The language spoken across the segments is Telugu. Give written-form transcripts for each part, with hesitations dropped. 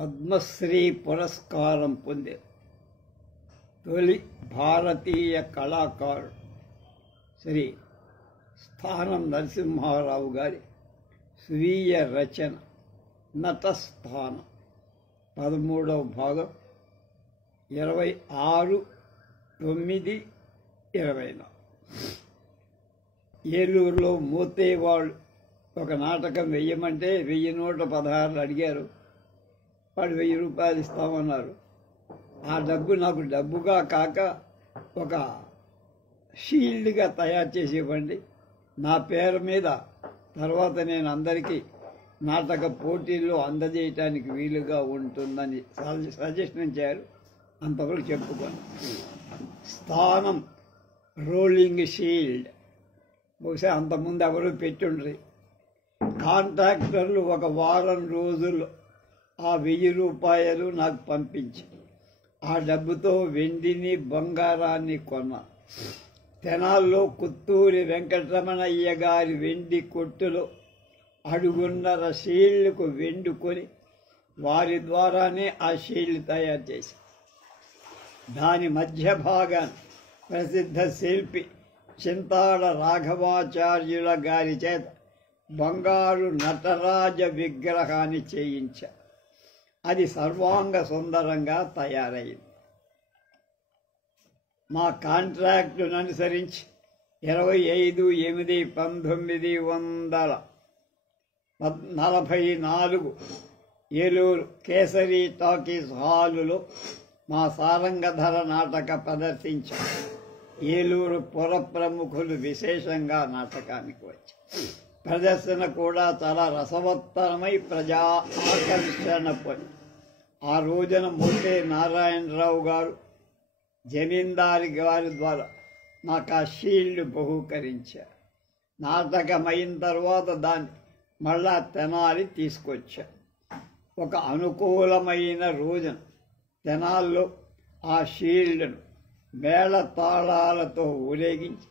పద్మశ్రీ పురస్కారం పొందే తొలి భారతీయ కళాకారుడు శ్రీ స్థానం నరసింహారావు గారి స్వీయ రచన నటస్థానం 13వ భాగం 26/9/20. ఏలూరులో మోతేవాళ్ళు ఒక నాటకం వెయ్యమంటే 1116 అడిగారు. వాడు 1000 రూపాయలు ఇస్తామన్నారు. ఆ డబ్బు నాకు డబ్బుగా కాక ఒక షీల్డ్గా తయారు చేసి ఇవ్వండి, నా పేరు మీద తర్వాత నేను అందరికీ నాటక పోటీల్లో అందజేయటానికి వీలుగా ఉంటుందని సజెషన్ ఇచ్చారు. అంతవరకు చెప్పుకోండి. స్థానం రోలింగ్ షీల్డ్ బహుశా అంతకుముందు ఎవరు పెట్టుండ్రి. కాంట్రాక్టర్లు ఒక వారం రోజుల్లో ఆ 1000 రూపాయలు నాకు పంపించి ఆ డబ్బుతో వెండిని బంగారాన్ని కొన్నా. తెనాల్లో కుత్తూరి వెంకటరమణయ్య గారి వెండి కొట్టులో అడుగున్నర షీల్డ్కు వెండి కొని వారి ద్వారానే ఆ షీల్డ్ తయారు చేసి దాని మధ్య భాగాన్ని ప్రసిద్ధ శిల్పి చింతాడ రాఘవాచార్యుల గారి చేత బంగారు నటరాజ విగ్రహాన్ని చేయించా. అది సర్వాంగ సుందరంగా తయారైంది. మా కాంట్రాక్టును అనుసరించి 25/8/1944 ఏలూరు కేసరి టాకీస్ హాలులో మా సారంగధర నాటక ప్రదర్శించాం. ఏలూరు పుర ప్రముఖులు విశేషంగా నాటకానికి వచ్చి ప్రదర్శన కూడా చాలా రసవత్తరమై ప్రజా ఆకర్షణ పొంది. ఆ రోజున మోటే నారాయణరావు గారు జమీందారి గారి ద్వారా నాకు ఆ షీల్డ్ బహూకరించారు. నాటకమైన తర్వాత దాన్ని మళ్ళా తెనాలి తీసుకొచ్చా. ఒక అనుకూలమైన రోజున తెనాల్లో ఆ షీల్డ్ను మేళ తాళాలతో ఊరేగించి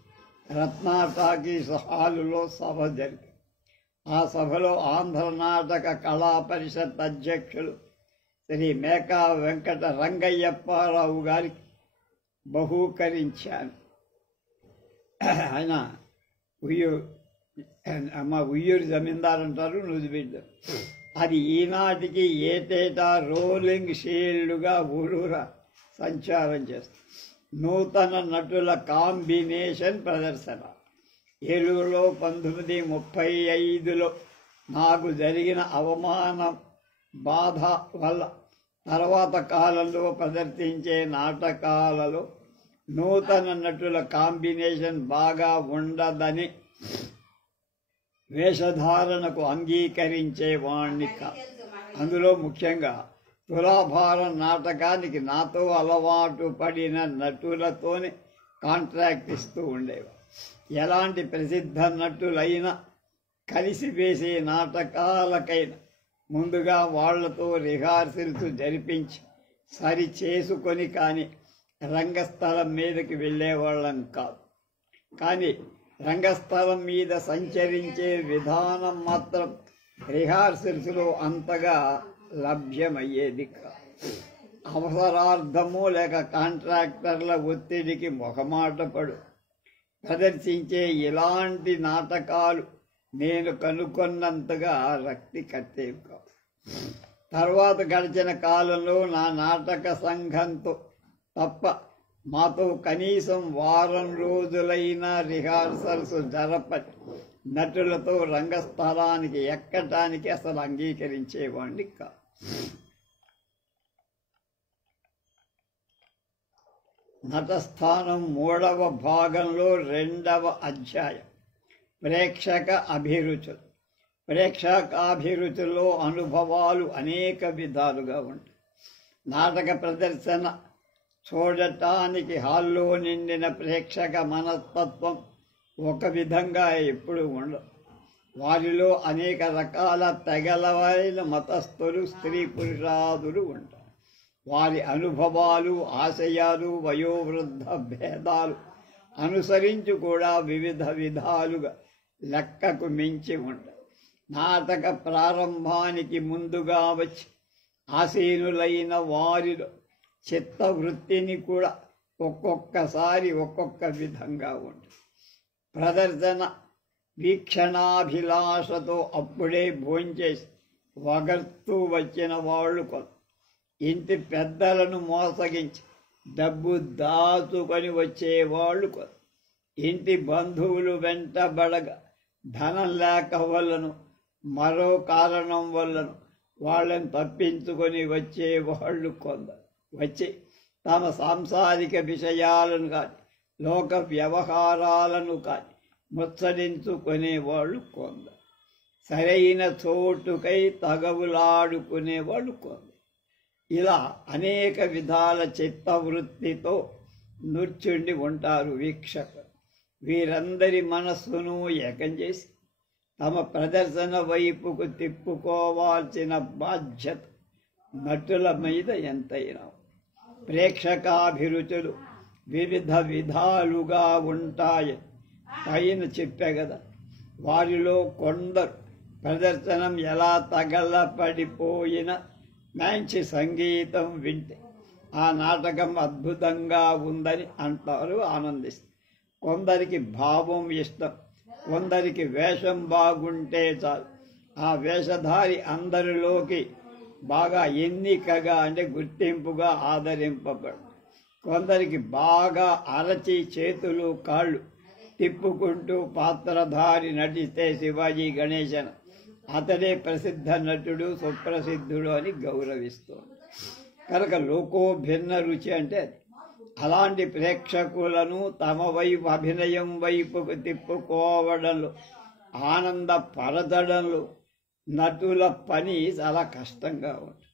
రత్నా టాకీస్ హాలులో సభ జరిగింది. ఆ సభలో ఆంధ్ర నాటక కళా పరిషత్ అధ్యక్షులు శ్రీ మేకా వెంకట రంగయ్యప్పారావు గారికి బహూకరించాను. ఆయన ఉయ్యూరు జమీందారు అంటారు, నుదిబిడ్డ. అది ఈనాటికి ఏటేటా రోలింగ్ షీల్డ్గా ఊరూరా సంచారం చేస్తుంది. నూతన నటుల కాంబినేషన్ ప్రదర్శన ఏలూరులో 1935లో నాకు జరిగిన అవమానం బాధ వల్ల తర్వాత కాలంలో ప్రదర్శించే నాటకాలలో నూతన నటుల కాంబినేషన్ బాగా ఉండదని వేషధారణకు అంగీకరించేవాణ్ణి కాదు. అందులో ముఖ్యంగా తులాభారం నాటకానికి నాతో అలవాటు పడిన నటులతోనే కాంట్రాక్ట్ ఇస్తూ ఉండేవారు. ఎలాంటి ప్రసిద్ధ నటులైనా కలిసి వేసే నాటకాలకైనా ముందుగా వాళ్లతో రిహార్సల్స్ జరిపించి సరి చేసుకొని కానీ రంగస్థలం మీదకి వెళ్ళేవాళ్ళం కాదు. కానీ రంగస్థలం మీద సంచరించే విధానం మాత్రం రిహార్సల్స్లో అంతగా లభ్యమయ్యేది కాదు. అవసరార్థము లేక కాంట్రాక్టర్ల ఒత్తిడికి మొహమాటపడు ప్రదర్శించే ఇలాంటి నాటకాలు నేను కనుగొన్నంతగా రక్తి కట్టేవి కావు. తర్వాత గడిచిన కాలంలో నా నాటక సంఘంతో తప్ప మాతో కనీసం వారం రోజులైనా రిహార్సల్స్ జరపని నటులతో రంగస్థలానికి ఎక్కటానికి అసలు అంగీకరించేవాడిని కాదు. నటస్థానం 3వ భాగంలో 2వ అధ్యాయం ప్రేక్షక అభిరుచులు. ప్రేక్షకాభిరుచుల్లో అనుభవాలు అనేక విధాలుగా ఉంటాయి. నాటక ప్రదర్శన చూడటానికి హాల్లో నిండిన ప్రేక్షక మనస్తత్వం ఒక విధంగా ఎప్పుడు ఉండదు. వారిలో అనేక రకాల తెగలవైన మతస్థులు, స్త్రీ పురుషాదులు ఉంటారు. వారి అనుభవాలు, ఆశయాలు, వయోవృద్ధ భేదాలు అనుసరించి కూడా వివిధ విధాలుగా లెక్కకు మించి ఉంటాయి. నాటక ప్రారంభానికి ముందుగా వచ్చి ఆసీనులైన వారిలో చిత్తవృత్తిని కూడా ఒక్కొక్కసారి ఒక్కొక్క విధంగా ఉంటుంది. ప్రదర్శన వీక్షణాభిలాషతో అప్పుడే భోంచేసి వగర్తూ వచ్చిన వాళ్ళు కొంత, ఇంటి పెద్దలను మోసగించి డబ్బు దాచుకొని వచ్చేవాళ్ళు కొంత, ఇంటి బంధువులు వెంటబడగా ధనం లేక వల్లను మరో కారణం వల్లను వాళ్ళని తప్పించుకొని వచ్చేవాళ్ళు కొందరు వచ్చి తమ సాంసారిక విషయాలను కానీ లోక వ్యవహారాలను కానీ ముచ్చరించుకునేవాళ్ళు కొందరు, సరైన చోటుకై తగవులాడుకునేవాళ్ళు కొందరు. ఇలా అనేక విధాల చిత్తవృత్తితో నృత్యుండి ఉంటారు వీక్షకులు. వీరందరి మనస్సును ఏకం చేసి తమ ప్రదర్శన వైపుకు తిప్పుకోవాల్సిన బాధ్యత నటుల మీద ఎంతైనా. ప్రేక్షకాభిరుచులు వివిధ విధాలుగా ఉంటాయని పైన చెప్పే కదా. వారిలో కొందరు ప్రదర్శనం ఎలా తగలపడిపోయిన మంచి సంగీతం వింటే ఆ నాటకం అద్భుతంగా ఉందని అంటారు, ఆనందిస్తారు. కొందరికి భావం ఇష్టం, కొందరికి వేషం బాగుంటే చాలు ఆ వేషధారి అందరిలోకి బాగా ఎన్నికగా అంటే గుర్తింపుగా ఆదరింపబడు. కొందరికి బాగా అరచి చేతులు కాళ్ళు తిప్పుకుంటూ పాత్రధారి నటిస్తే శివాజీ గణేశన్ అతడే ప్రసిద్ధ నటుడు, సుప్రసిద్ధుడు అని గౌరవిస్తుంది. కనుక లోకో భిన్న రుచి అంటే అది. అలాంటి ప్రేక్షకులను తమ వైపు అభినయం వైపుకు తిప్పుకోవడంలో ఆనందపరచడంలో నటుల పని చాలా కష్టంగా ఉంటుంది.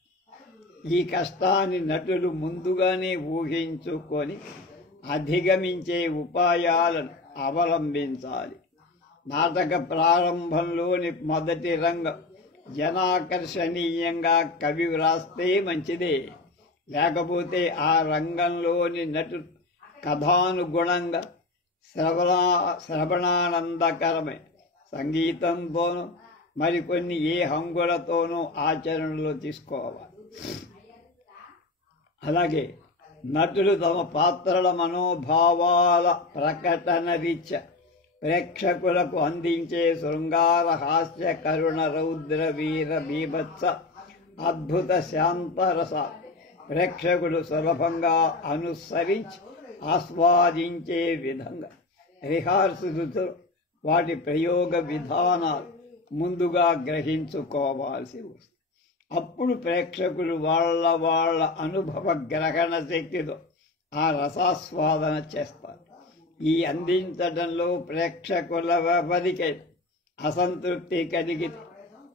ఈ కష్టాన్ని నటులు ముందుగానే ఊహించుకొని అధిగమించే ఉపాయాలను అవలంబించాలి. నాటక ప్రారంభంలోని మొదటి రంగం జనాకర్షణీయంగా కవి వ్రాస్తే మంచిదే, లేకపోతే ఆ రంగంలోని నటు కథానుగుణంగా శ్రవణానందకరమే సంగీతంతోనూ మరికొన్ని ఏ హంగులతోనూ ఆచరణలో తీసుకోవాలి. అలాగే నటులు తమ పాత్రల మనోభావాల ప్రకటన రీత్యా ప్రేక్షకులకు అందించే శృంగార హాస్య కరుణ రౌద్ర వీర బీభత్స అద్భుత శాంతరస ప్రేక్షకులు సులభంగా అనుసరించి ఆస్వాదించే విధంగా రిహార్సల్తో వాటి ప్రయోగ విధానాలు ముందుగా గ్రహించుకోవాల్సి వస్తుంది. అప్పుడు ప్రేక్షకులు వాళ్ళ అనుభవ గ్రహణ శక్తితో ఆ రసాస్వాదన చేస్తారు. ఈ అందించడంలో ప్రేక్షకుల వ్యవధికి అసంతృప్తి కలిగితే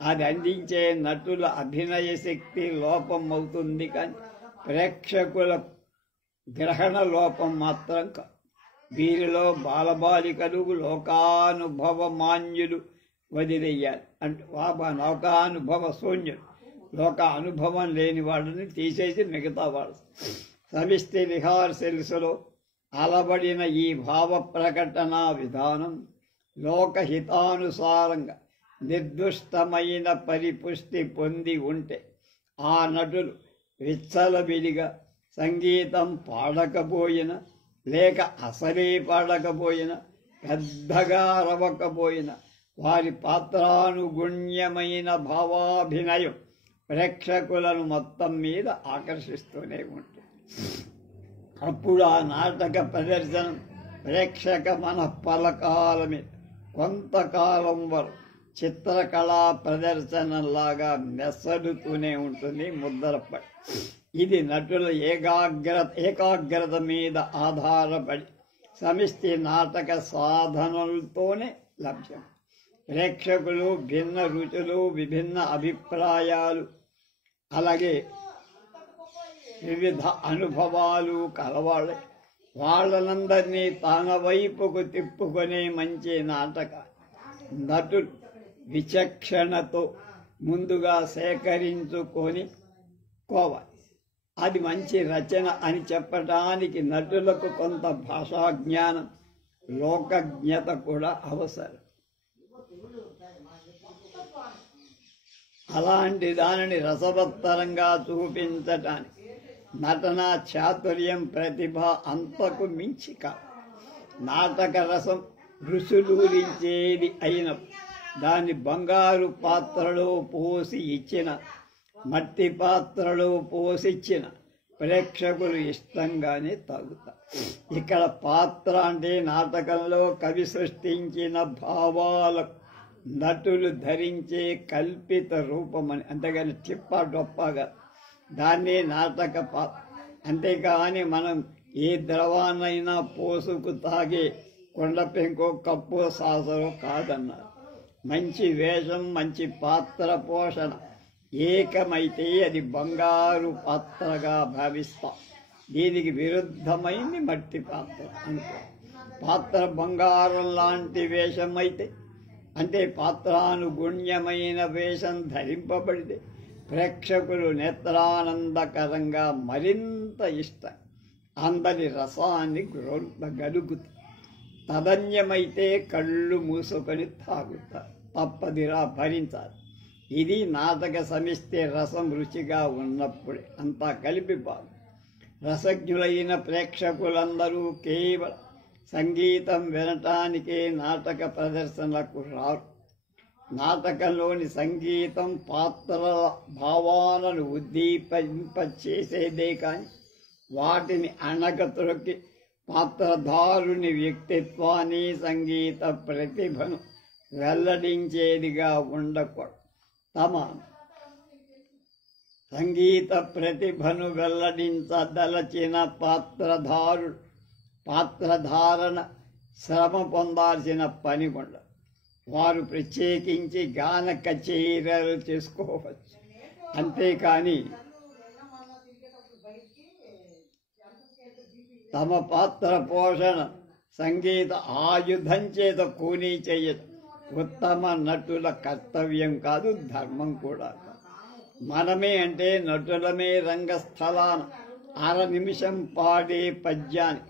అది అందించే నటుల అభినయ శక్తి లోపం అవుతుంది, కానీ ప్రేక్షకుల గ్రహణ లోపం మాత్రం కాదు. వీరిలో బాలబాలికలు లోకానుభవ మాన్యులు వదిలేయాలి. అంటే లోకానుభవ శూన్యులు, లోక అనుభవం లేని వాళ్ళని తీసేసి మిగతా వాళ్ళు సమిష్టి రిహార్సల్స్లో అలబడిన ఈ భావ ప్రకటన విధానం లోకహితానుసారంగా నిర్దుష్టమైన పరిపుష్టి పొంది ఉంటే ఆ నటులు విచ్చలవిడిగా సంగీతం పాడకపోయినా లేక అసలే పాడకపోయినా పెద్దగా అరవకపోయినా వారి పాత్రానుగుణ్యమైన భావాభినయం ప్రేక్షకులను మొత్తం మీద ఆకర్షిస్తూనే ఉంటుంది. అప్పుడు ఆ నాటక ప్రదర్శనం ప్రేక్షక మనఃపలకాల మీద కొంతకాలం వరకు చిత్రకళా ప్రదర్శనలాగా మెసడుతూనే ఉంటుంది ముద్రపడి. ఇది నటుల ఏకాగ్రత మీద ఆధారపడి సమిష్టి నాటక సాధనలతోనే లభ్యం. ప్రేక్షకులు భిన్న రుచులు, విభిన్న అభిప్రాయాలు, అలాగే వివిధ అనుభవాలు కలవాళ్ళే. వాళ్ళనందరినీ తన వైపుకు తిప్పుకునే మంచి నాటక నటులు విచక్షణతో ముందుగా సేకరించుకొని కోవాలి. అది మంచి రచన అని చెప్పడానికి నటులకు కొంత భాషా జ్ఞానం, లోకజ్ఞత కూడా అవసరం. అలాంటి దానిని రసవత్తరంగా చూపించటానికి నటన చాతుర్యం ప్రతిభ అంతకు మించి కాదు. నాటక రసం రుసులూరించేది అయినప్పుడు దాన్ని బంగారు పాత్రలో పోసి ఇచ్చిన, మట్టి పాత్రలో పోసిచ్చిన ప్రేక్షకులు ఇష్టంగానే తాగుతారు. ఇక్కడ పాత్ర అంటే నాటకంలో కవి సృష్టించిన భావాలకు నటులు ధరించే కల్పిత రూపమని, అంతేగాని టిప్ప డొప్పగా దాన్ని నాటక పాత్ర. అంతేకాని మనం ఏ ద్రవాన్నైనా పోసుకు తాగే కొండ పెంకో కప్పు సాసరో కాదన్నారు. మంచి వేషం, మంచి పాత్ర పోషణ ఏకమైతే అది బంగారు పాత్రగా భావిస్తాం. దీనికి విరుద్ధమైంది మట్టి పాత్ర అనుకో. పాత్ర బంగారం లాంటి వేషం అయితే, అంటే పాత్రానుగుణ్యమైన వేషం ధరింపబడితే ప్రేక్షకులు నేత్రానందకరంగా మరింత ఇష్టం అందరి రసాన్ని గలుగుతారు. తదన్యమైతే కళ్ళు మూసుకొని తాగుతారు, తప్పదిరా భరించాలి. ఇది నాటక సమిష్టి రసం రుచిగా ఉన్నప్పుడే. అంతా కలిపి బాగు. రసజ్ఞులైన ప్రేక్షకులందరూ కేవలం సంగీతం వినటానికే నాటక ప్రదర్శనలకు రారు. నాటకంలోని సంగీతం పాత్రల భావాలను ఉద్దీపింపచేసేదే కానీ వాటిని అణగతొక్కి పాత్రధారుని వ్యక్తిత్వాన్ని, సంగీత ప్రతిభను వెల్లడించేదిగా ఉండకూడదు. తమ సంగీత ప్రతిభను వెల్లడించదలచిన పాత్రధారణ శ్రమ పొందాల్సిన పని ఉండదు. వారు ప్రత్యేకించి గాన కచేరీలు చేసుకోవచ్చు. అంతేకాని తమ పాత్ర పోషణ సంగీత ఆయుధం చేత కూనీ చేయదు. ఉత్తమ నటుల కర్తవ్యం కాదు, ధర్మం కూడా కాదు. మనమే అంటే నటులమే రంగస్థలాన 1/2 నిమిషం పాడే పద్యాన్ని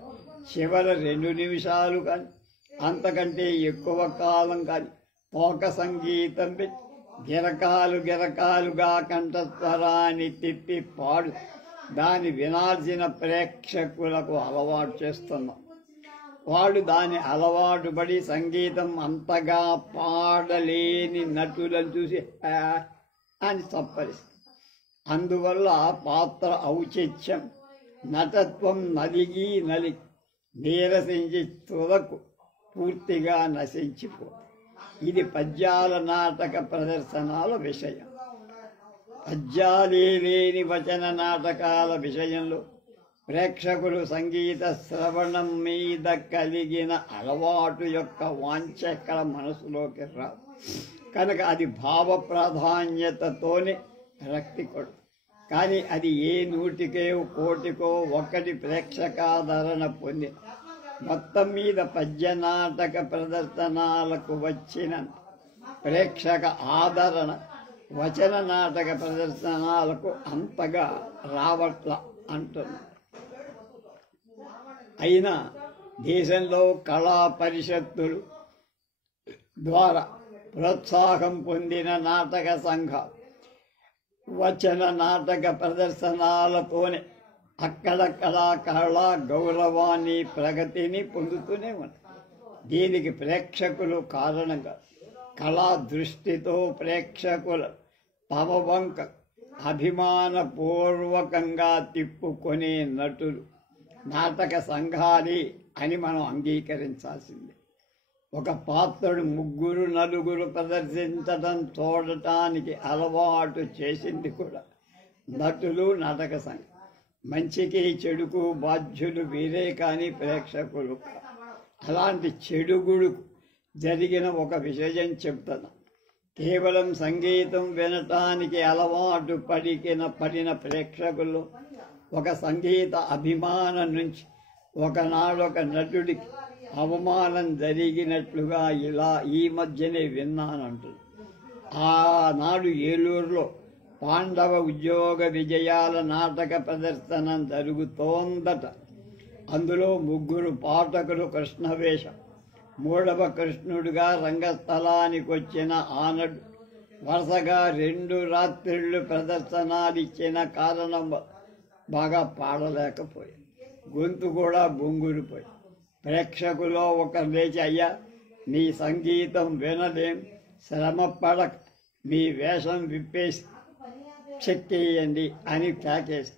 చివరి 2 నిమిషాలు కానీ అంతకంటే ఎక్కువ కాలం కానీ తోక సంగీతం పెట్టి గిరకాలుగా కంఠస్వరాన్ని తిప్పి పాడు దాన్ని వినాల్సిన ప్రేక్షకులకు అలవాటు చేస్తున్నాం. వాడు దాని అలవాటు పడి సంగీతం అంతగా పాడలేని నటులను చూసి అని చప్పరిస్తారు. అందువల్ల పాత్ర ఔచిత్యం, నటత్వం నలిగి నీరసించి తుదకు పూర్తిగా నశించిపో. ఇది పద్యాల నాటక ప్రదర్శనల విషయం. పద్యాలే లేని వచన నాటకాల విషయంలో ప్రేక్షకులు సంగీత శ్రవణం మీద కలిగిన అలవాటు యొక్క వాంఛ ఎక్కడ మనసులోకి రాదు. కనుక అది భావ ప్రాధాన్యతతోనే రక్తి కొడు. కానీ అది ఏ 100కో 1,00,00,000కో ఒకటి ప్రేక్షకాదరణ పొంది మొత్తం మీద పద్య నాటక ప్రదర్శనలకు వచ్చిన ప్రేక్షక ఆదరణ వచన నాటక ప్రదర్శనలకు అంతగా రావట్ల అంటున్నారు. అయినా దేశంలో కళా పరిషత్తులు ద్వారా ప్రోత్సాహం పొందిన నాటక సంఘాలు వచన నాటక ప్రదర్శనలతోనే అక్కడక్కడ కళా గౌరవాన్ని, ప్రగతిని పొందుతూనే ఉంటారు. దీనికి ప్రేక్షకులు కారణంగా కళా దృష్టితో ప్రేక్షకులు తమ వంక అభిమానపూర్వకంగా తిప్పుకొనే నటులు నాటక సంఘాలి అని మనం అంగీకరించాల్సిందే. ఒక పాత్రను 3, 4 ప్రదర్శించడం చూడటానికి అలవాటు చేసింది కూడా నటులు, నాటక సంఘం. మంచికి చెడుకు బాధ్యులు వీరే కానీ ప్రేక్షకులు. అలాంటి చెడుగుడుకు జరిగిన ఒక విషయం చెప్తాను. కేవలం సంగీతం వినటానికి అలవాటు పడిన ప్రేక్షకులు ఒక సంగీత అభిమానం నుంచి ఒకనాడొక నటుడికి అవమానం జరిగినట్లుగా ఇలా ఈ మధ్యనే విన్నానంటుంది. ఆనాడు ఏలూరులో పాండవ ఉద్యోగ విజయాల నాటక ప్రదర్శన జరుగుతోందట. అందులో 3 పాఠకులు కృష్ణవేషం, 3వ కృష్ణుడిగా రంగస్థలానికి వచ్చిన ఆనడు వరుసగా 2 రాత్రిళ్ళు ప్రదర్శనలు ఇచ్చిన కారణం బాగా పాడలేకపోయాను. గొంతు కూడా బొంగురిపోయి ప్రేక్షకులో ఒకరు లేచి, అయ్యా నీ సంగీతం వినలేం, శ్రమ పడక మీ వేషం విప్పేసి చెక్కేయండి అని కేకేసి,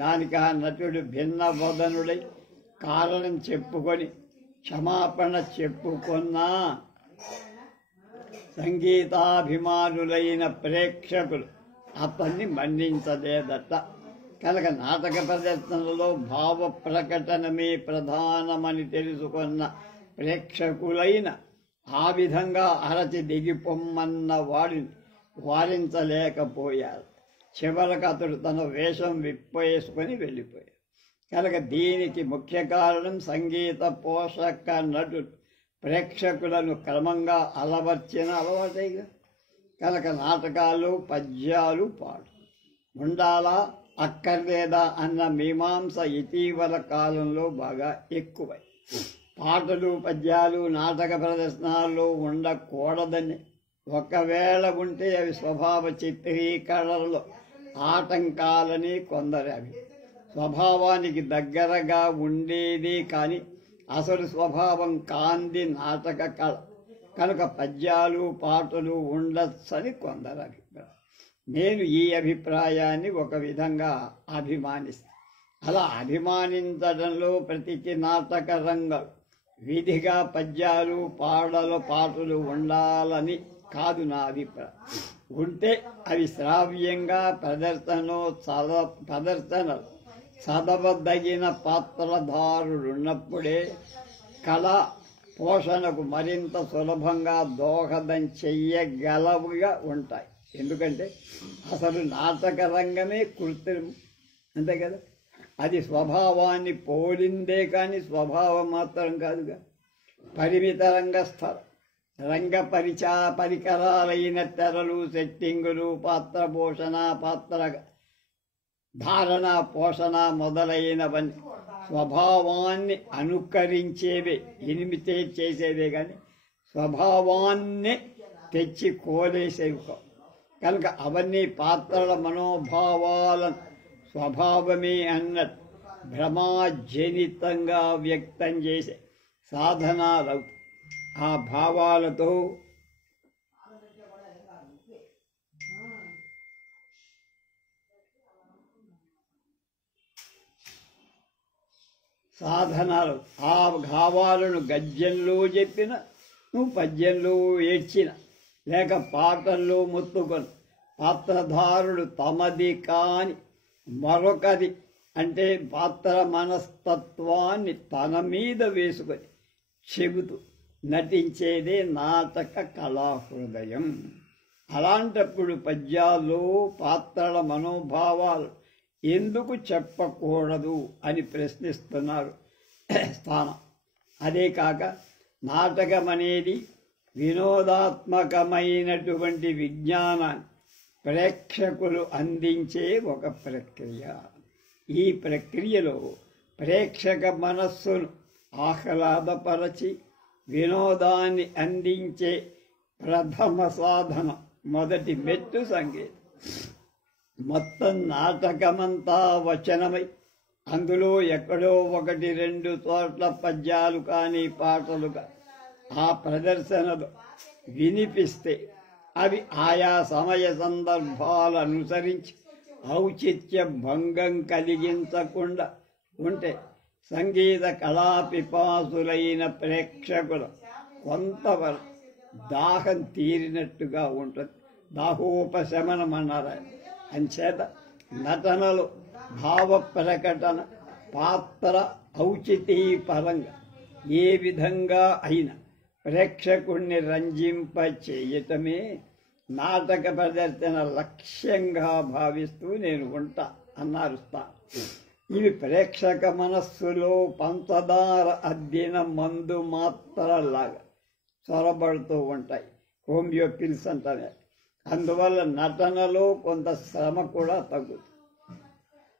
దానికి ఆ నటుడు భిన్న వదనుడై కారణం చెప్పుకొని క్షమాపణ చెప్పుకున్నా సంగీతాభిమానులైన ప్రేక్షకులు అతన్ని మన్నించలేదట. కనుక నాటక ప్రదర్శనలో భావ ప్రకటనమే ప్రధానమని తెలుసుకున్న ప్రేక్షకులైన ఆ విధంగా అరచి దిగిపోమ్మన్న వాడిని వారించలేకపోయారు. చివరకు అతడు తన వేషం విప్పేసుకొని వెళ్ళిపోయాడు. కనుక దీనికి ముఖ్య కారణం సంగీత పోషక నటుడు ప్రేక్షకులను క్రమంగా అలవర్చిన అలవాటైగా. కనుక నాటకాలు పద్యాలు పాడు ఉండాలా అక్కర్లేదా అన్న మీమాంస ఇటీవల కాలంలో బాగా ఎక్కువై, పాటలు పద్యాలు నాటక ప్రదర్శనల్లో ఉండకూడదని, ఒకవేళ ఉంటే అవి స్వభావ చిత్రీకరణలో ఆటంకాలని కొందరి స్వభావానికి దగ్గరగా ఉండేది కానీ అసలు స్వభావం కాంది నాటక కళ. కనుక పద్యాలు పాటలు ఉండొచ్చని కొందరు అభిప్రాయం. నేను ఈ అభిప్రాయాన్ని ఒక విధంగా అభిమానిస్తాను. అలా అభిమానించడంలో ప్రతి నాటక రంగం విధిగా పద్యాలు పాటలు ఉండాలని కాదు నా అభిప్రాయం. ఉంటే అవి శ్రావ్యంగా ప్రదర్శనలు చదవదగిన పాత్రధారులున్నప్పుడే కళా పోషణకు మరింత సులభంగా దోహదం చెయ్యగలవుగా ఉంటాయి. ఎందుకంటే అసలు నాటక రంగమే కృత్రిమం, అంతే కదా. అది స్వభావాన్ని పోలిందే కానీ స్వభావం మాత్రం కాదుగా. పరిమిత రంగస్థలం, పరికరాలైన తెరలు, సెట్టింగులు, పాత్ర పోషణ, పాత్ర ధారణ, పోషణ మొదలైనవన్నీ స్వభావాన్ని అనుకరించేవే, ఇమిటేట్ చేసేవే కానీ స్వభావాన్ని తెచ్చి కోలేసేవి. కనుక అవన్నీ పాత్రల మనోభావాలను స్వభావమే అన్నట్టు భ్రమాజనితంగా వ్యక్తం చేసే సాధనాలు. ఆ భావాలతో సాధనాలు ఆ భావాలను గద్యంలో చెప్పిన, నువ్వు పద్యంలో ఏడ్చిన, లేక పాటల్లో ముత్తుకొని పాత్రధారుడు తమది కాని మరొకది అంటే పాత్ర మనస్తత్వాన్ని తన మీద వేసుకొని చెబుతూ నటించేదే నాటక కళాహృదయం. అలాంటప్పుడు పద్యాల్లో పాత్రల మనోభావాలు ఎందుకు చెప్పకూడదు అని ప్రశ్నిస్తున్నారు స్థానం. అదే కాక నాటకం అనేది వినోదాత్మకమైనటువంటి విజ్ఞానాన్ని ప్రేక్షకులు అందించే ఒక ప్రక్రియ. ఈ ప్రక్రియలో ప్రేక్షక మనస్సును ఆహ్లాదపరచి వినోదాన్ని అందించే ప్రథమ సాధన, మొదటి మెట్టు సంగీతం. మొత్తం నాటకమంతా వచనమై అందులో ఎక్కడో 1-2 చోట్ల పద్యాలు కానీ పాటలు కానీ ఆ ప్రదర్శనలో వినిపిస్తే అవి ఆయా సమయ సందర్భాలు అనుసరించి ఔచిత్య భంగం కలిగించకుండా ఉంటే సంగీత కళాపిపాసులైన ప్రేక్షకులు కొంతవరకు దాహం తీరినట్టుగా ఉంటుంది. దాహోపశమనం అన్నారు. అంచేత నటనలో భావ ప్రకటన పాత్ర ఔచితీపరంగా ఏ విధంగా అయినా ప్రేక్షకుణ్ణి రంజింప చేయటమే నాటక ప్రదర్శన లక్ష్యంగా భావిస్తూ నేను ఉంటా అన్నారు. ఇవి ప్రేక్షక మనస్సులో పంచదార అద్దిన మందు మాత్రలాగా చొరబడుతూ ఉంటాయి, హోమియో పిల్స్ అంటారు. అందువల్ల నటనలో కొంత శ్రమ కూడా తగ్గుతుంది,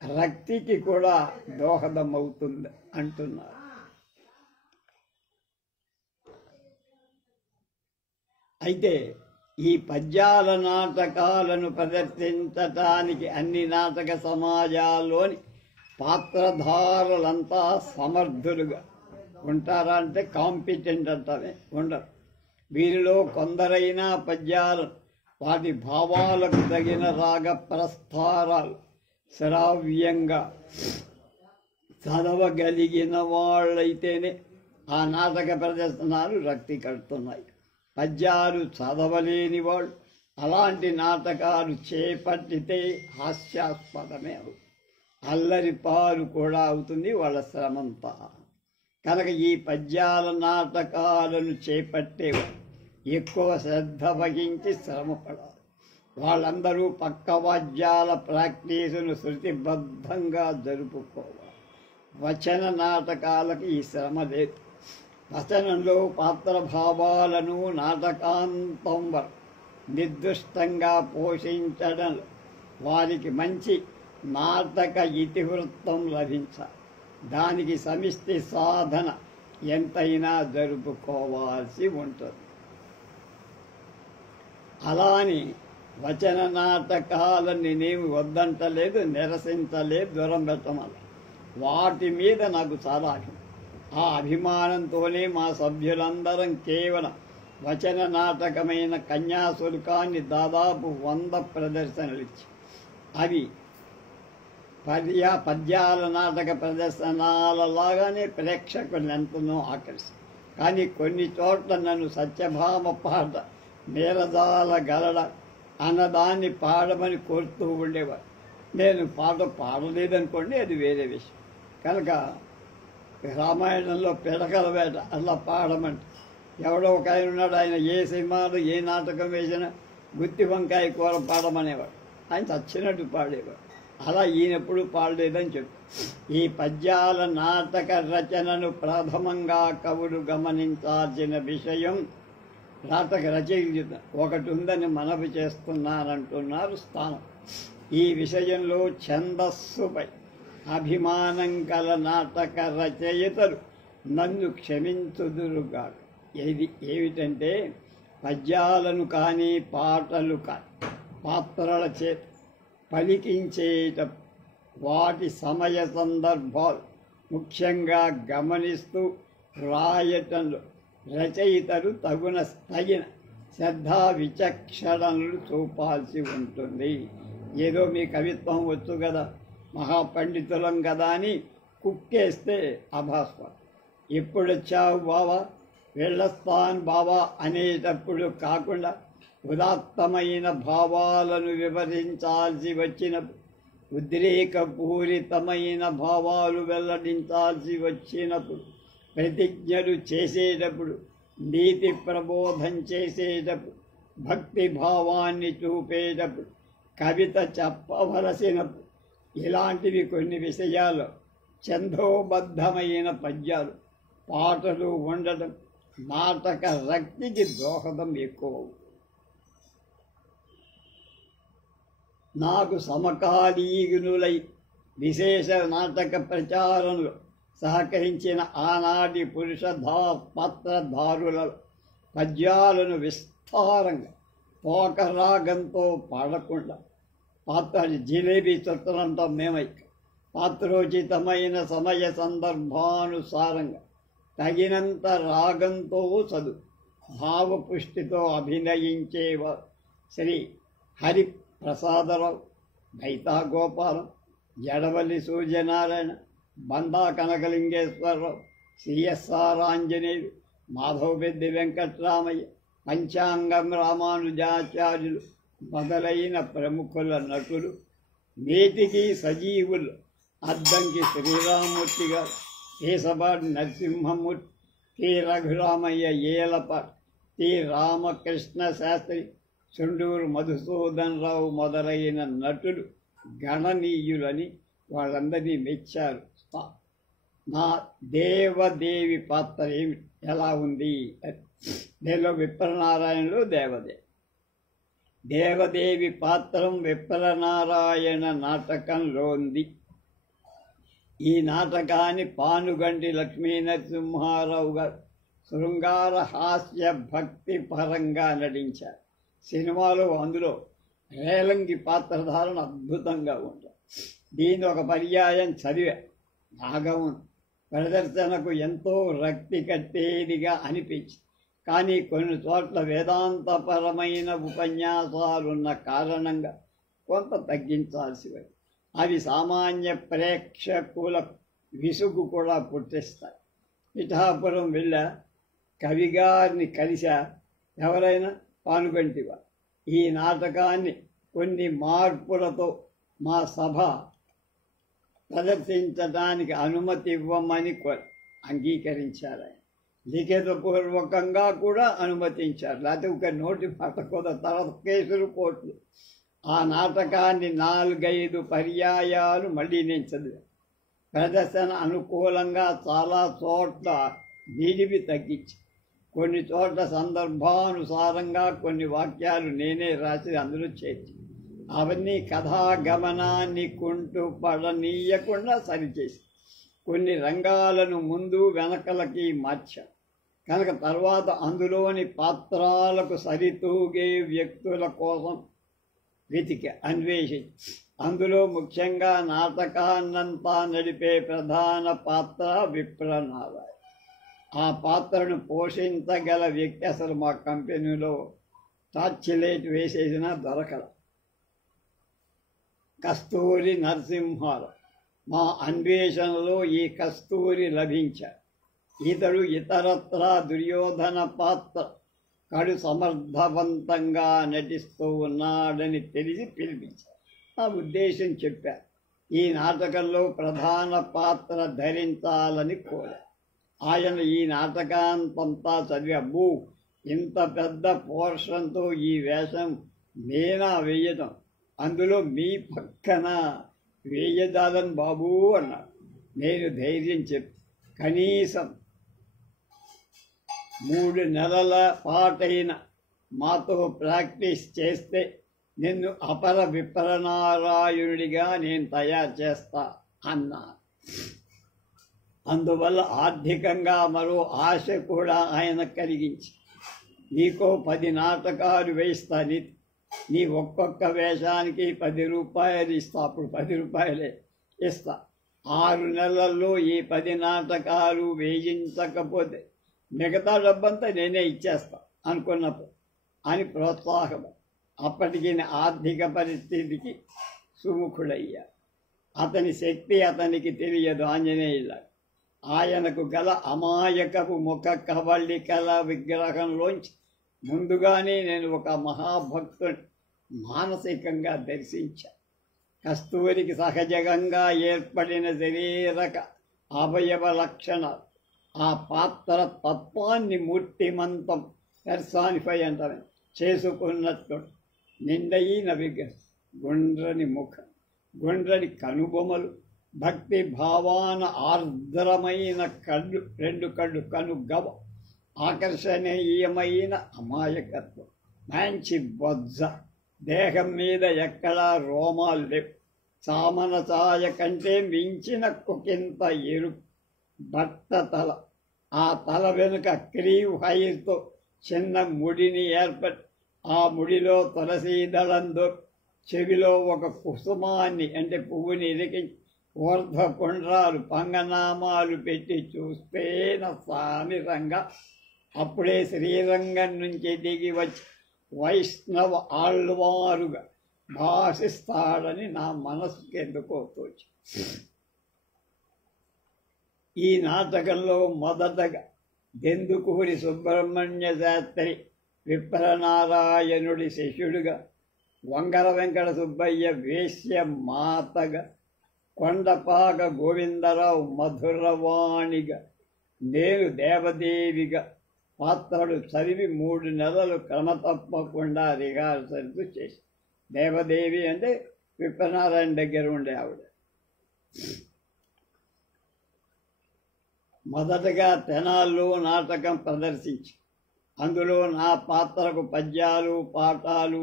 రక్తికి కూడా దోహదమవుతుంది అంటున్నారు. అయితే ఈ పద్యాల నాటకాలను ప్రదర్శించటానికి అన్ని నాటక సమాజాల్లోని పాత్రధారులంతా సమర్థులుగా ఉంటారా అంటే కాంపిటెంట్ అంటారే ఉండరు. వీరిలో కొందరైనా పద్యాలు వాటి భావాలకు తగిన రాగ ప్రస్థారాలు శ్రావ్యంగా చదవగలిగిన వాళ్ళైతేనే ఆ నాటక ప్రదర్శనలు రక్తి కడుతున్నాయి. పద్యాలు చదవలేని వాళ్ళు అలాంటి నాటకాలు చేపట్టితే హాస్యాస్పదమే అవుతుంది, అల్లరి పాలు కూడా అవుతుంది వాళ్ళ శ్రమంతా. కనుక ఈ పద్యాల నాటకాలను చేపట్టేవారు ఎక్కువ శ్రద్ధ వహించి శ్రమపడాలి. వాళ్ళందరూ పక్క వాద్యాల ప్రాక్టీసును శృతిబద్ధంగా జరుపుకోవాలి. వచన నాటకాలకు ఈ శ్రమ లేదు. వచనంలో పాత్రభావాలను నాటకాంతం వరకు నిర్దిష్టంగా పోషించడం వారికి మంచి నాటక ఇతివృత్తం లభించాలి. దానికి సమిష్టి సాధన ఎంతైనా జరుపుకోవాల్సి ఉంటుంది. అలాని వచన నాటకాలను నేనేమి వద్దంటలేదు, నిరసించలేదు, దూరం పెట్టమని. వాటి మీద నాకు చాలా అభిమానం. ఆ అభిమానంతోనే మా సభ్యులందరం కేవలం వచన నాటకమైన కన్యాశుల్కాన్ని దాదాపు 100 ప్రదర్శనలు ఇచ్చి అవి పద్యాల నాటక ప్రదర్శనలలాగానే ప్రేక్షకులను ఎంతనో ఆకర్షి. కానీ కొన్ని చోట్ల నన్ను సత్యభామ పాట నీరజాల గలడ అన్నదాన్ని పాడమని కోరుతూ ఉండేవారు. నేను పాట పాడలేదనుకోండి, అది వేరే విషయం. కనుక రామాయణంలో పిడకల వేట అలా పాడమంటే ఎవడో ఒక ఆయన ఉన్నాడు, ఆయన ఏ సినిమాలు ఏ నాటకం వేసినా గుత్తి వంకాయ కూర పాడమనేవాడు. ఆయన చచ్చినట్టు పాడేవాడు. అలా ఈయనెప్పుడు పాడలేదని చెప్పి ఈ పద్యాల నాటక రచనను ప్రథమంగా కవులు గమనించాల్సిన విషయం నాటక రచయిత ఒకటి ఉందని మనవి చేస్తున్నానంటున్నారు స్థానం. ఈ విషయంలో ఛందస్సుపై అభిమానం కల నాటక రచయితలు నన్ను క్షమించుదురుగాడు. ఏమిటంటే పద్యాలను కానీ పాటలు కానీ పాత్రల చేత పలికించేట వాటి సమయ సందర్భాలు ముఖ్యంగా గమనిస్తూ రాయటంలో రచయితలు తగిన శ్రద్ధా విచక్షణలు చూపాల్సి ఉంటుంది. ఏదో మీ కవిత్వం వచ్చు కదా, మహాపండితులం కదా అని కుక్కేస్తే అభాస్వం. ఎప్పుడొచ్చావు బావా, వెళ్ళొస్తాను బావా అనేటప్పుడు కాకుండా ఉదాత్తమైన భావాలను వివరించాల్సి వచ్చినప్పుడు, ఉద్రేకపూరితమైన భావాలు వెల్లడించాల్సి వచ్చినప్పుడు, ప్రతిజ్ఞలు చేసేటప్పుడు, నీతి ప్రబోధం చేసేటప్పుడు, భక్తి భావాన్ని చూపేటప్పుడు, కవిత చెప్పవలసినప్పుడు, ఇలాంటివి కొన్ని విషయాలు ఛందోబద్ధమైన పద్యాలు పాటలు ఉండడం నాటక రక్తికి దోహదం ఎక్కువ. నాకు సమకాలీనులై విశేష నాటక ప్రచారంలో సహకరించిన ఆనాటి పురుష పాత్రధారులలో పద్యాలను విస్తారంగా తోకరాగంతో పాడకుండా పాత్ర జిలేబీ చుట్టనంతా మేమై పాత్రోచితమైన సమయ సందర్భానుసారంగా తగినంత రాగంతో చదువు భావపుష్టితో అభినయించేవారు శ్రీ హరి ప్రసాదరావు, గైతా గోపాలం, ఎడవల్లి సూర్యనారాయణ, బందా కనకలింగేశ్వరరావు, సిఎస్ఆర్ ఆంజనేయులు, మాధవపెద్ది వెంకట్రామయ్య, పంచాంగం రామానుజాచార్యులు మొదలైన ప్రముఖుల నటులు నేటికి సజీవులు అద్దంకి శ్రీరామూర్తి గారు, కేశపాటి నరసింహమూర్తి, కె రఘురామయ్య ఏలపాటి, టి రామకృష్ణ శాస్త్రి, చుండూరు మధుసూదన్ రావు మొదలైన నటులు గణనీయులని వాళ్ళందరినీ మెచ్చారు. నా దేవదేవి పాత్ర ఎలా ఉంది? నేను విప్రనారాయణలో దేవదేవి పాత్రం విప్రనారాయణ నాటకంలో ఉంది. ఈ నాటకాన్ని పానుగంటి లక్ష్మీనరసింహారావు గారు శృంగార హాస్య భక్తి పరంగా నటించారు. సినిమాలో అందులో రేలంగి పాత్రధారణ అద్భుతంగా ఉంటుంది. దీని ఒక పర్యాయం చదివా. భాగవతం ప్రదర్శనకు ఎంతో రక్తి కట్టేదిగా అనిపించింది. కానీ కొన్ని చోట్ల వేదాంతపరమైన ఉపన్యాసాలున్న కారణంగా కొంత తగ్గించాల్సి ఉంది. అవి సామాన్య ప్రేక్షకుల విసుగు కూడా పుట్టిస్తాయి. పిఠాపురం వెళ్ళా, కవిగారిని కలిసా. ఎవరైనా పాల్గొంటివా? ఈ నాటకాన్ని కొన్ని మార్పులతో మా సభ ప్రదర్శించడానికి అనుమతి ఇవ్వమని అంగీకరించారు. ఆయన లిఖితపూర్వకంగా కూడా అనుమతించారు. లేకపోతే ఒక నోటి మాట కూడా తర్వాత కేసులు, కోర్టులు. ఆ నాటకాన్ని 4-5 పర్యాయాలు మళ్ళీ నేను చదివాను. ప్రదర్శన అనుకూలంగా చాలా చోట్ల నిడివి తగ్గించి, కొన్ని చోట్ల సందర్భానుసారంగా కొన్ని వాక్యాలు నేనే రాసి అందులో చేర్చి, అవన్నీ కథాగమనాన్ని కుంటుపడనీయకుండా సరిచేసి, కొన్ని రంగాలను ముందు వెనకలకి మార్చా. కనుక తర్వాత అందులోని పాత్రాలకు సరితూగే వ్యక్తుల కోసం అన్వేషించి, అందులో ముఖ్యంగా నాటకాన్నంతా నడిపే ప్రధాన పాత్ర విప్రనారాయణ. ఆ పాత్రను పోషించగల వ్యక్తి అసలు మా కంపెనీలో టార్చిలైట్ వేసేసినా దొరకల. కస్తూరి నరసింహారావు. మా అన్వేషణలో ఈ కస్తూరి లభించాడు. ఇతడు ఇతరత్రా దుర్యోధన పాత్ర కడు సమర్థవంతంగా నటిస్తూ ఉన్నాడని తెలిసి పిలిపించారు. నా ఉద్దేశం చెప్పారు. ఈ నాటకంలో ప్రధాన పాత్ర ధరించాలని కోరారు. ఆయన ఈ నాటకాంతంతా చదివి, అబ్బో ఇంత పెద్ద పోర్షన్తో ఈ వేషం నేనా వేయటం, అందులో మీ పక్కన వేయదాలని బాబూ అన్నాడు. నేను ధైర్యం చెప్పి, కనీసం 3 నెలల పాటైన మాతో ప్రాక్టీస్ చేస్తే నిన్ను అపర విప్రనారాయణుడిగా నేను తయారు చేస్తా అన్నా. అందువల్ల ఆర్థికంగా మరో ఆశ కూడా ఆయన కలిగించి, నీకో 10 నాటకాలు వేయిస్తాను, నీ ఒక్కొక్క వేషానికి 10 రూపాయలు ఇస్తా. అప్పుడు 10 రూపాయలే ఇస్తా. 6 నెలల్లో ఈ 10 నాటకాలు వేయించకపోతే మిగతా డబ్బంతా నేనే ఇచ్చేస్తా అనుకున్నప్పుడు అని ప్రోత్సాహం. అప్పటికి ఆర్థిక పరిస్థితికి సుముఖుడయ్యా. అతని శక్తి అతనికి తెలియదు. ఆంజనేయుల ఆయనకు గల అమాయకపు ముఖ కవళికల విగ్రహంలోంచి ముందుగానే నేను ఒక మహాభక్తుని మానసికంగా దర్శించా. కస్తూరికి సహజంగా ఏర్పడిన శరీరక అవయవ లక్షణాలు ఆ పాత్ర తత్వాన్ని మూర్తిమంతం పెర్సానిఫై అంటారు చేసుకున్నట్టు. నిండయిన విగ్రహం, గుండ్రని ముఖం, గుండ్రని కనుబొమలు, భక్తి భావాన ఆర్ద్రమైన కళ్ళు, 2 కళ్ళు, కనుగవ, ఆకర్షణీయమైన అమాయకత్వం, మంచి బొజ్జ, దేహం మీద ఎక్కడా రోమాలు లేవు, చామన ఛాయ కంటే మించిన కుకింత ఎరుపు, బట్ట తల, ఆ తల వెనుక క్రీవ్ హైర్తో చిన్న ముడిని ఏర్పడి ఆ ముడిలో తులసీదళంతో చెవిలో ఒక కుసుమాన్ని అంటే పువ్వుని ఇరికించి ఊర్ధ్వకుండ్రాలు పంగనామాలు పెట్టి చూస్తే నా స్వామి రంగా అప్పుడే శ్రీరంగం నుంచి దిగి వచ్చి వైష్ణవ ఆళ్వారుగా భాషిస్తాడని నా మనసుకి ఎందుకో తోచి. ఈ నాటకంలో మొదటగా దెందుకూరి సుబ్రహ్మణ్య శాస్త్రి విప్రనారాయణుడి శిష్యుడిగా, వంగర వెంకట సుబ్బయ్య వేశ్య మాతగా, కొండపాక గోవిందరావు మధురవాణిగా, నేను దేవదేవిగా పాత్రలు చదివి 3 నెలలు క్రమ తప్పకుండా రిహార్సల్స్ చేసి. దేవదేవి అంటే విప్రనారాయణ దగ్గర ఉండే ఆవిడ. మొదటగా తెనాల్లో నాటకం ప్రదర్శించి అందులో నా పాత్రకు పద్యాలు పాటలు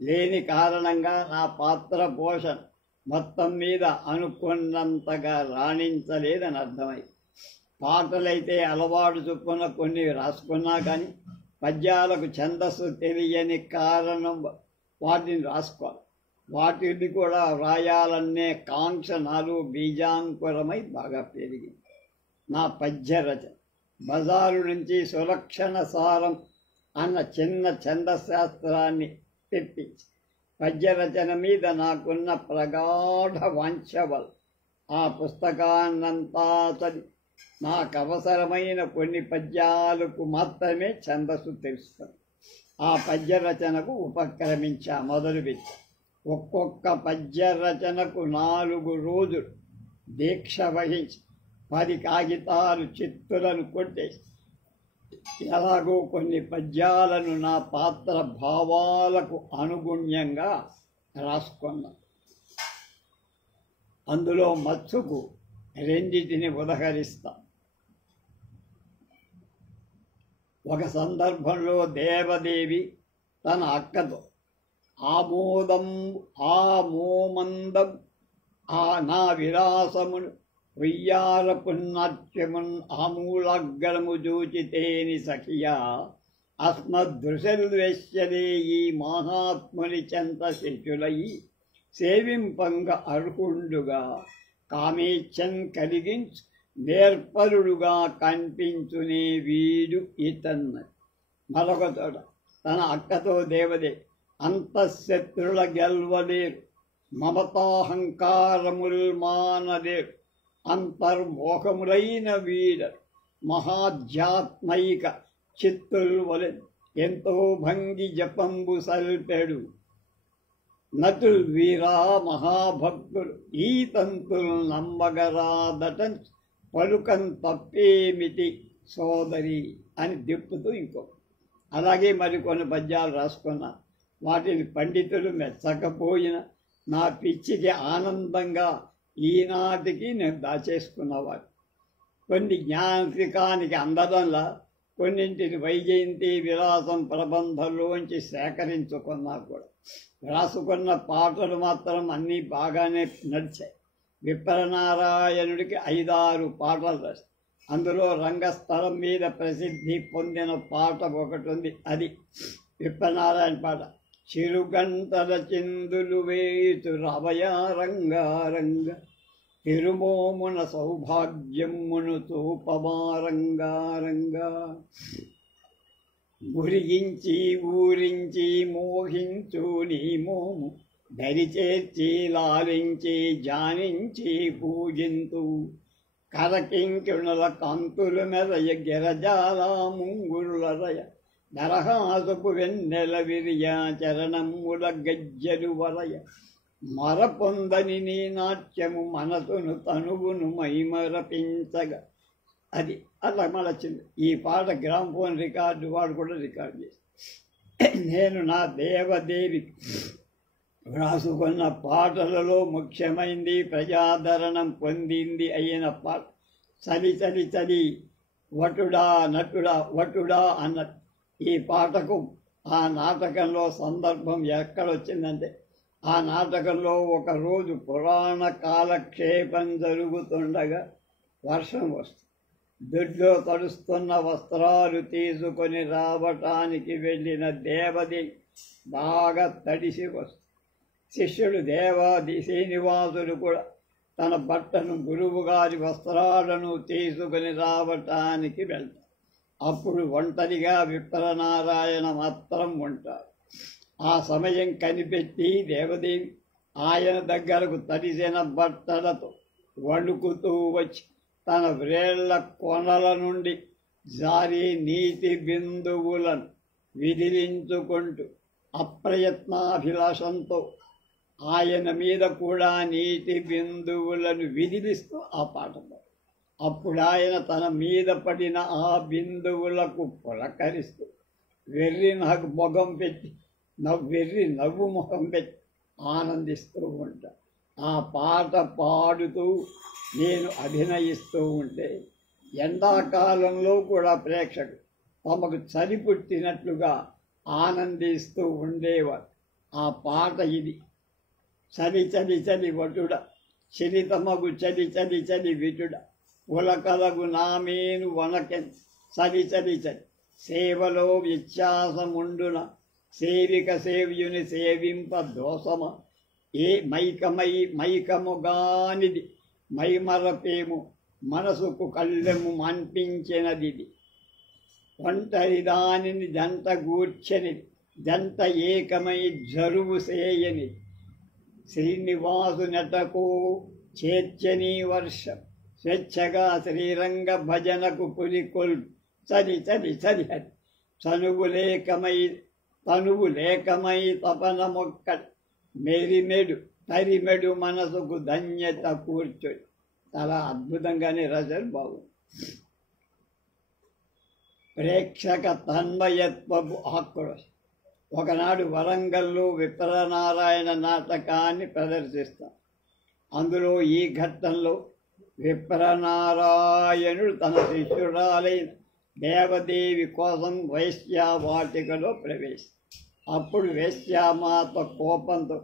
లేని కారణంగా నా పాత్ర పోషణ మొత్తం మీద అనుకున్నంతగా రాణించలేదని అర్థమై, పాటలైతే అలవాటు చొప్పున కొన్ని రాసుకున్నా కానీ పద్యాలకు ఛందస్సు తెలియని కారణం వాటిని రాసుకోవాలి. వాటిని కూడా వ్రాయాలనే కాంక్ష నాలో బీజాంకురమై బాగా పెరిగింది. నా పద్య రచన బజారు నుంచి సులక్షణ సారం అన్న చిన్న ఛందశాస్త్రాన్ని తెప్పించి పద్య రచన మీద నాకున్న ప్రగాఢ వాంఛ వల్ల ఆ పుస్తకాన్నంతా చదివి నాకు అవసరమైన కొన్ని పద్యాలకు మాత్రమే ఛందస్సు తెలుస్తుంది. ఆ పద్య రచనకు ఉపక్రమించా మొదలుపెట్టా. ఒక్కొక్క పద్య రచనకు 4 రోజులు దీక్ష వహించి 10 కాగితాలు చిత్తులను కొట్టేసి ఎలాగో కొన్ని పద్యాలను నా పాత్ర భావాలకు అనుగుణ్యంగా రాసుకున్నా. అందులో మచ్చుకు 2 ఉదహరిస్తా. ఒక సందర్భంలో దేవదేవి తన అక్కతో ఆమోమందం నా విలాసమును ఉయ్యారపు నాట్యమున్ ఆమూలాగ్రము జూచితేని సఖియా అస్మదృశల్వేశ్యలే ఈ మహాత్ముని చెంత శిష్యులయి సేవింపంగ అర్హుండుగా కామేచ్ఛన్ కలిగించు నేర్పరుడుగా కనిపించునే వీడు ఇతన్న. మరొక చోట తన అక్కతో దేవదే అంతఃశత్రుల గెల్వలేరు, మమతాహంకారముల్ మానలేరు, అంతర్మోహములైన వీడరు, మహాధ్యాత్మైక చిత్తుల్ వలె ఎంతో భంగి జపంబు సల్పెడు నటుల్ వీరా మహాభక్తులు ఈ తంతులు నమ్మగరాదటం పలుకం తప్పేమిటి సోదరి అని దిప్పుతూ ఇంకో. అలాగే మరికొన్ని పద్యాలు రాసుకున్నా. వాటిని పండితులు మెచ్చకపోయిన నా పిచ్చికి ఆనందంగా ఈనాటికి నేను దాచేసుకున్నవాడు. కొన్ని జ్ఞానికానికి అందడంలా కొన్నింటిని వైజయంతి విలాసం ప్రబంధంలోంచి సేకరించుకున్నా కూడా. రాసుకున్న పాటలు మాత్రం అన్నీ బాగానే నడిచాయి. విప్రనారాయణుడికి 5-6 పాటలు రాశారు. అందులో రంగస్థలం మీద ప్రసిద్ధి పొందిన పాట ఒకటి ఉంది. అది విప్రనారాయణ పాట. చిరుగంటల చిందులు వేతు రవయా రంగారంగ తిరుమోమున సౌభాగ్యమును చూపమారంగారంగా గురించి ఊరించి మోహించు నీ మోము దరిచేర్చి లాలించి జానించి పూజింతు కరకింకిణుల కాంతుల మెరయ గిరజాల ముంగురులరయ నరహాసపు వెన్నెల విరియ చరణముల గజ్జలు వరయ మరపొందని నీ నాట్యము మనసును తనువును మైమరపించగా. అది అలా మలచింది. ఈ పాట గ్రామ్ఫోన్ రికార్డు వాడు కూడా రికార్డు చేసి నేను నా దేవదేవి రాసుకున్న పాటలలో ముఖ్యమైంది ప్రజాదరణం పొందింది అయిన పాట చలి చలి చలి వటుడా నటుడా వటుడా అన్నది. ఈ పాటకు ఆ నాటకంలో సందర్భం ఎక్కడొచ్చిందంటే, ఆ నాటకంలో ఒకరోజు పురాణ కాలక్షేపం జరుగుతుండగా వర్షం వస్తుంది. దొడ్లో తడుస్తున్న వస్త్రాలు తీసుకొని రావటానికి వెళ్ళిన దేవదేవి బాగా తడిసి వస్తుంది. శిష్యుడు దేవాది శ్రీనివాసుడు కూడా తన బట్టను గురువుగారి వస్త్రాలను తీసుకుని రావటానికి వెళ్తాడు. అప్పుడు ఒంటరిగా విప్రనారాయణ మాత్రం ఉంటాడు. ఆ సమయం కనిపెట్టి దేవదేవి ఆయన దగ్గరకు తడిసిన బట్టలతో వణుకుతూ వచ్చి తన వ్రేళ్ల కొనల నుండి జారి నీటి బిందువులను విదిలించుకుంటూ అప్రయత్నాభిలాషంతో ఆయన మీద కూడా నీటి బిందువులను విదిలిస్తూ ఆ పాట. అప్పుడు ఆయన తన మీద పడిన ఆ బిందువులకు పులకరిస్తూ వెర్రి నవ్వు ముఖం పెట్టి ఆనందిస్తూ ఉంటా. ఆ పాట పాడుతూ నేను అభినయిస్తూ ఉంటే ఎండాకాలంలో కూడా ప్రేక్షకులు తమకు చలి పుట్టినట్లుగా ఆనందిస్తూ ఉండేవారు. ఆ పాట ఇది. చలి చలి చలి వటుడ చలితమగు చలి చలి చలి విటుడ ఉలకలగు నామేను వనకెన్ చలి చలి చలి సేవలో వ్యత్యాసముండున సేవిక సేవ్యుని సేవింప దోషమ ఏ మైకముగానిది మైమరపేము మనసుకు కళ్ళెము అనిపించినది ఒంటరి దానిని జంట గూర్చనిది జంట ఏకమై జరువు సేయని శ్రీనివాసు నెటకు చేర్చని వర్షం స్వేచ్ఛగా శ్రీరంగ భజనకు పులికొల్ చలి చలి చలి చనువు లేకమై తపన మొక్క మెరిమెడు తరిమెడు మనసుకు ధన్యత కూర్చొని చాలా అద్భుతంగానే రాశారు. బాగుంది. ప్రేక్షక తన్మయత్వపు ఆక్రోశం. ఒకనాడు వరంగల్లో విప్రనారాయణ నాటకాన్ని ప్రదర్శిస్తాం. అందులో ఈ ఘట్టంలో విప్రనారాయణుడు తన శిష్యురాలైన దేవదేవి కోసం వైశ్యావాటికలో ప్రవేశిస్తాడు. అప్పుడు వేశ్యామాత కోపంతో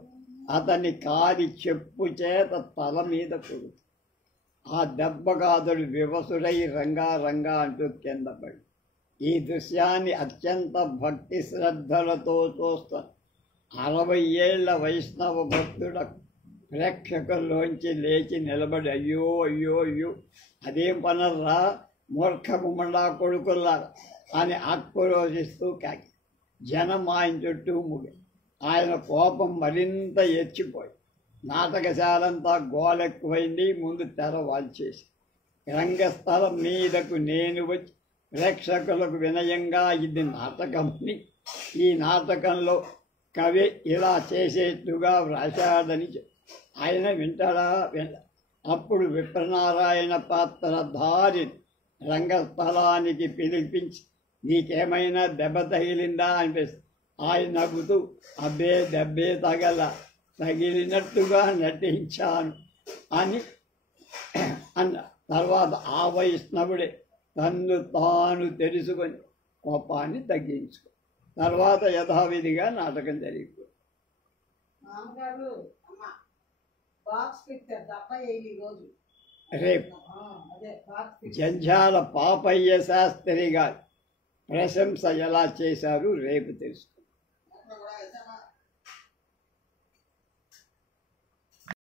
అతని కాలి చెప్పు చేత తల మీద కొడుతుంది. ఆ దెబ్బకు అతడు వివసుడై రంగా అంటూ కింద పడి ఈ దృశ్యాన్ని అత్యంత భక్తి శ్రద్ధలతో చూస్తా 60 ఏళ్ల వైష్ణవ భక్తుడు ప్రేక్షకుల్లోంచి లేచి నిలబడి అయ్యో అయ్యో అయ్యో అదేం పనర్రా మూర్ఖముండా కొడుకుల్లా అని ఆక్రోశిస్తూ కాకి జనం ఆయన చుట్టూ ముగి. ఆయన కోపం మరింత ఎచ్చిపోయి నాటకశాలంతా గోలెక్కువైంది. ముందు తెర వాల్చేసి రంగస్థలం మీదకు నేను వచ్చి ప్రేక్షకులకు వినయంగా ఇది నాటకమని, ఈ నాటకంలో కవి ఇలా చేసేట్టుగా వ్రాశాడని ఆయన వింటాడా అప్పుడు విప్రనారాయణ పాత్రధారి రంగస్థలానికి పిలిపించి నీకేమైనా దెబ్బ తగిలిందా అనిపిస్తుంది. ఆయన నవ్వుతూ అబ్బే దెబ్బే తగిలినట్టుగా నటించాను అని అన్న తర్వాత ఆ వైష్ణవుడే తన్ను తాను తెలుసుకొని కోపాన్ని తగ్గించుకో. తర్వాత యథావిధిగా నాటకం జరిగిపోయింది. రేపు జంఝాల పాపయ్య శాస్త్రి గారు ప్రశంస ఎలా చేశారు రేపు తెలుసు.